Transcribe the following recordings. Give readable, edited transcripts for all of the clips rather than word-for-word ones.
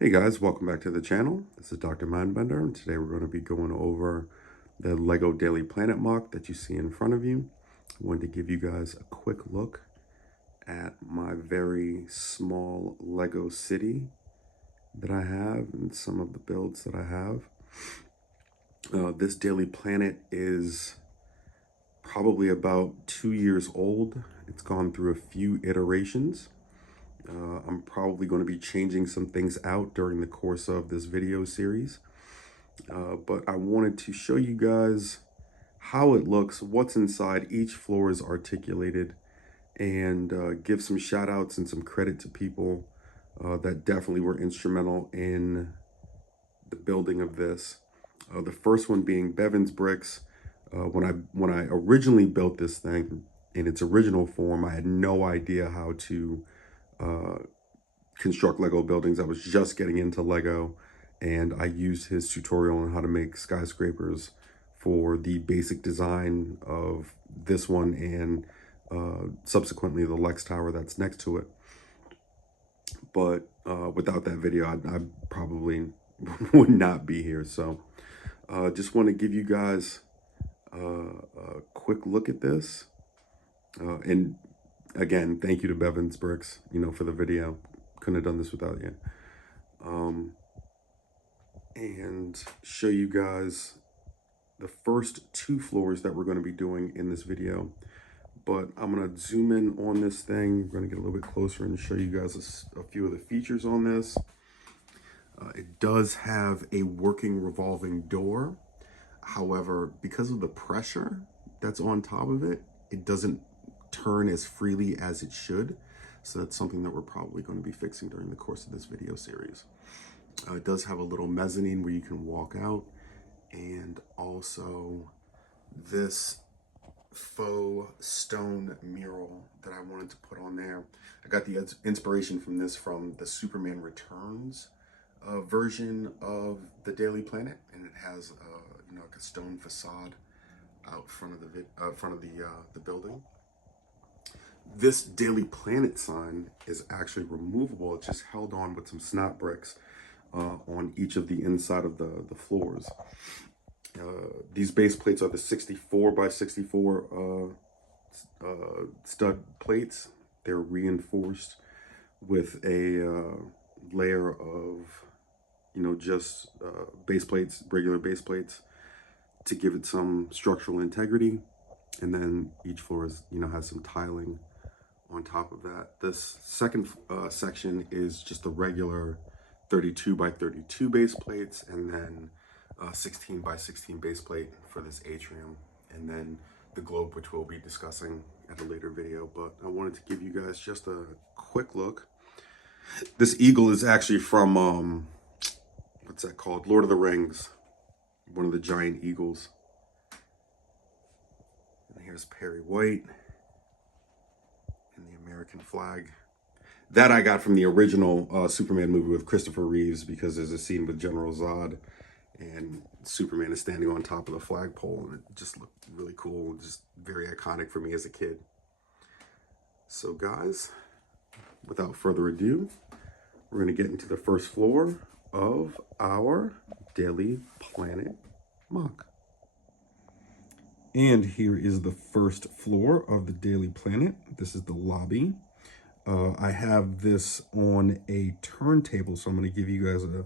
Hey guys, welcome back to the channel. This is Dr. Mindbender, and today we're going to be going over the Lego Daily Planet MOC that you see in front of you. I wanted to give you guys a quick look at my very small Lego city that I have and some of the builds that I have. This Daily Planet is probably about 2 years old. It's gone through a few iterations. I'm probably going to be changing some things out during the course of this video series. But I wanted to show you guys how it looks, what's inside. Each floor is articulated, and give some shout outs and some credit to people that definitely were instrumental in the building of this. The first one being Bevin's bricks. When I originally built this thing in its original form, I had no idea how to construct Lego buildings. I was just getting into Lego, and I used his tutorial on how to make skyscrapers for the basic design of this one and subsequently the Lex Tower that's next to it. But without that video, I probably would not be here. So just want to give you guys a quick look at this. And again, thank you to Bevin's Bricks, for the video. Couldn't have done this without you. And show you guys the first two floors that we're going to be doing in this video. But I'm going to zoom in on this thing. We're going to get a little bit closer and show you guys a few of the features on this. It does have a working revolving door. However, because of the pressure that's on top of it, it doesn't turn as freely as it should. So that's something that we're probably going to be fixing during the course of this video series. It does have a little mezzanine where you can walk out, and also this faux stone mural that I wanted to put on there. I got the inspiration from this from the Superman Returns version of the Daily Planet, and it has like a stone facade out front of the building. This Daily Planet sign is actually removable. It's just held on with some snot bricks on each of the inside of the floors. These base plates are the 64 by 64 stud plates. They're reinforced with a layer of, just base plates, regular base plates, to give it some structural integrity. And then each floor is, has some tiling on top of that. This second section is just a regular 32 by 32 base plates, and then 16 by 16 base plate for this atrium, and then the globe, which we'll be discussing at a later video. But I wanted to give you guys just a quick look. This eagle is actually from what's that called? Lord of the Rings, one of the giant eagles. And here's Perry White and the American flag. That I got from the original Superman movie with Christopher Reeves, because there's a scene with General Zod and Superman is standing on top of the flagpole, and it just looked really cool, just very iconic for me as a kid. So guys, without further ado, we're going to get into the first floor of our Daily Planet MOC. And here is the first floor of the Daily Planet. This is the lobby. I have this on a turntable, so I'm going to give you guys a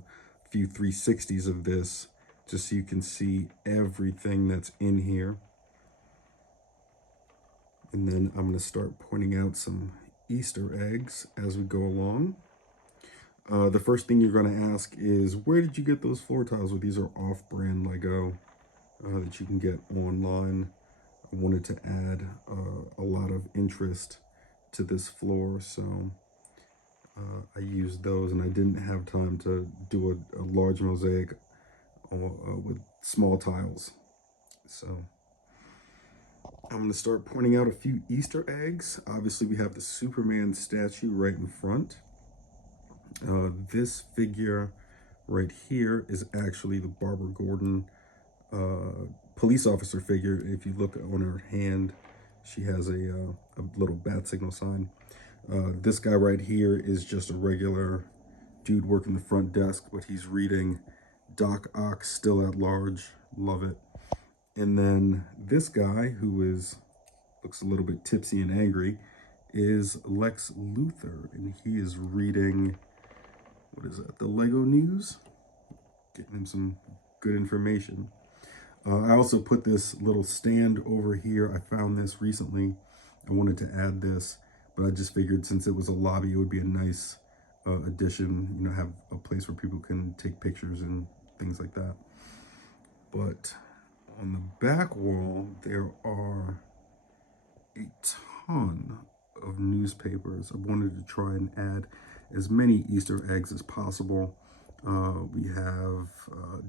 few 360s of this just so you can see everything that's in here. And then I'm going to start pointing out some Easter eggs as we go along. The first thing you're going to ask is, where did you get those floor tiles? Well, these are off-brand Lego that you can get online. I wanted to add a lot of interest to this floor, so I used those, and I didn't have time to do a large mosaic with small tiles. So I'm going to start pointing out a few Easter eggs. Obviously, we have the Superman statue right in front. This figure right here is actually the Barbara Gordon police officer figure. If you look on her hand, she has a little bat signal sign. This guy right here is just a regular dude working the front desk, but he's reading Doc Ock Still at Large. Love it. And then this guy, who looks a little bit tipsy and angry, is Lex Luthor, and he is reading, what is that, the Lego News? Getting him some good information. I also put this little stand over here. I found this recently. I wanted to add this, but I just figured since it was a lobby, it would be a nice addition, you know, have a place where people can take pictures and things like that. But on the back wall, there are a ton of newspapers. I wanted to try and add as many Easter eggs as possible. We have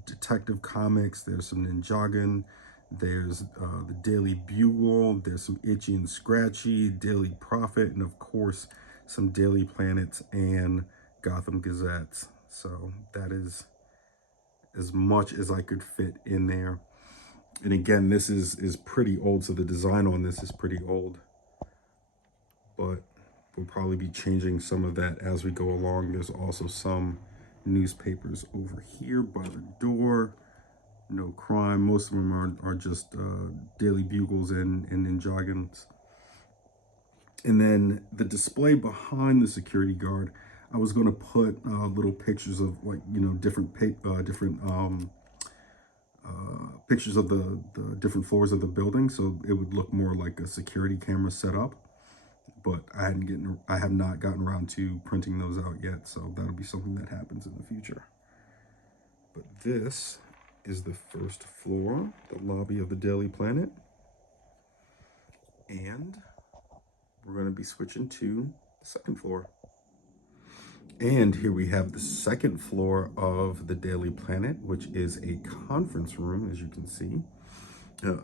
Detective Comics, there's some Ninjago, there's the Daily Bugle, there's some Itchy and Scratchy, Daily Prophet, and of course some Daily Planets and Gotham Gazettes. So that is as much as I could fit in there. And again, this is pretty old, so the design on this is pretty old. But we'll probably be changing some of that as we go along. There's also some newspapers over here by the door. No crime. Most of them are just Daily Bugles and Ninjagons. And then the display behind the security guard, I was going to put little pictures of, like, you know, different pictures of the different floors of the building, so it would look more like a security camera setup. But I have not gotten around to printing those out yet, so that'll be something that happens in the future. But this is the first floor, the lobby of the Daily Planet, and we're going to be switching to the second floor. And here we have the second floor of the Daily Planet, which is a conference room, as you can see.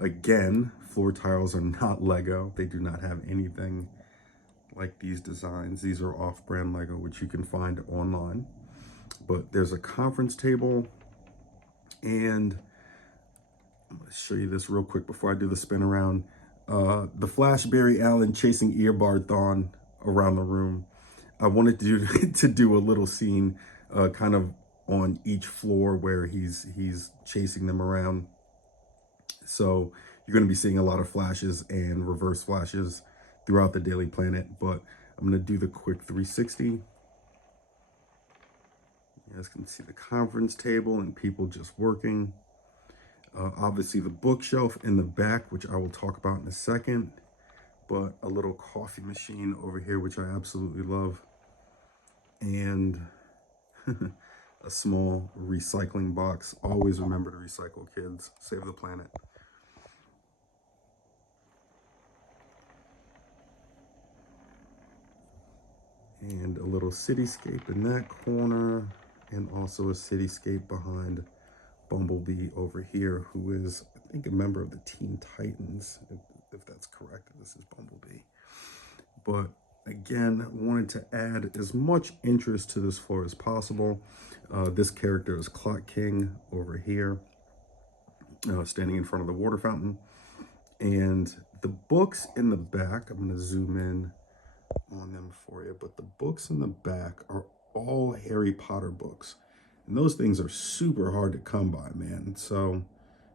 Again, floor tiles are not Lego. They do not have anything like these designs. These are off-brand Lego, which you can find online. But there's a conference table, and I'm going to show you this real quick before I do the spin around. The Flash Barry Allen chasing Earbard Thawne around the room. I wanted to do a little scene kind of on each floor where he's chasing them around. So you're going to be seeing a lot of flashes and reverse flashes throughout the Daily Planet, but I'm going to do the quick 360. You guys can see the conference table and people just working. Obviously the bookshelf in the back, which I will talk about in a second, but a little coffee machine over here, which I absolutely love, and a small recycling box. Always remember to recycle, kids. Save the planet. And a little cityscape in that corner, and also a cityscape behind Bumblebee over here, who is, I think, a member of the Teen Titans, if that's correct. This is Bumblebee. But again, wanted to add as much interest to this floor as possible. This character is Clock King over here, standing in front of the water fountain. And the books in the back, I'm going to zoom in on them for you, but the books in the back are all Harry Potter books. And those things are super hard to come by, man. So,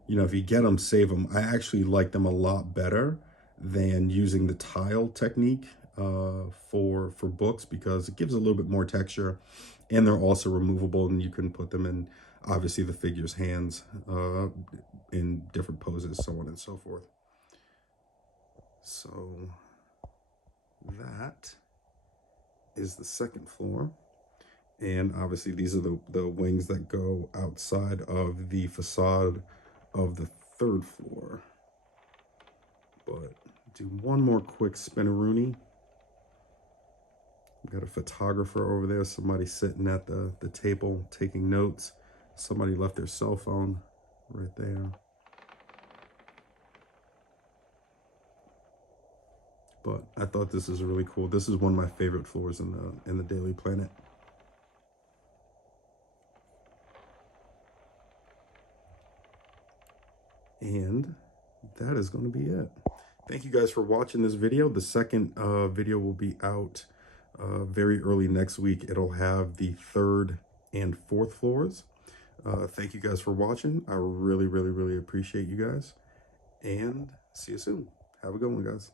you know, if you get them, save them. I actually like them a lot better than using the tile technique for books, because it gives a little bit more texture, and they're also removable, and you can put them in, obviously, the figure's hands in different poses, so on and so forth. So that is the second floor. And obviously these are the wings that go outside of the facade of the third floor. But do one more quick spin-a-rooney. We've got a photographer over there, somebody sitting at the table taking notes. Somebody left their cell phone right there. But I thought this is really cool. This is one of my favorite floors in the Daily Planet. And that is going to be it. Thank you guys for watching this video. The second video will be out very early next week, it'll have the 3rd and 4th floors. Thank you guys for watching. I really, really, really appreciate you guys. And see you soon. Have a good one, guys.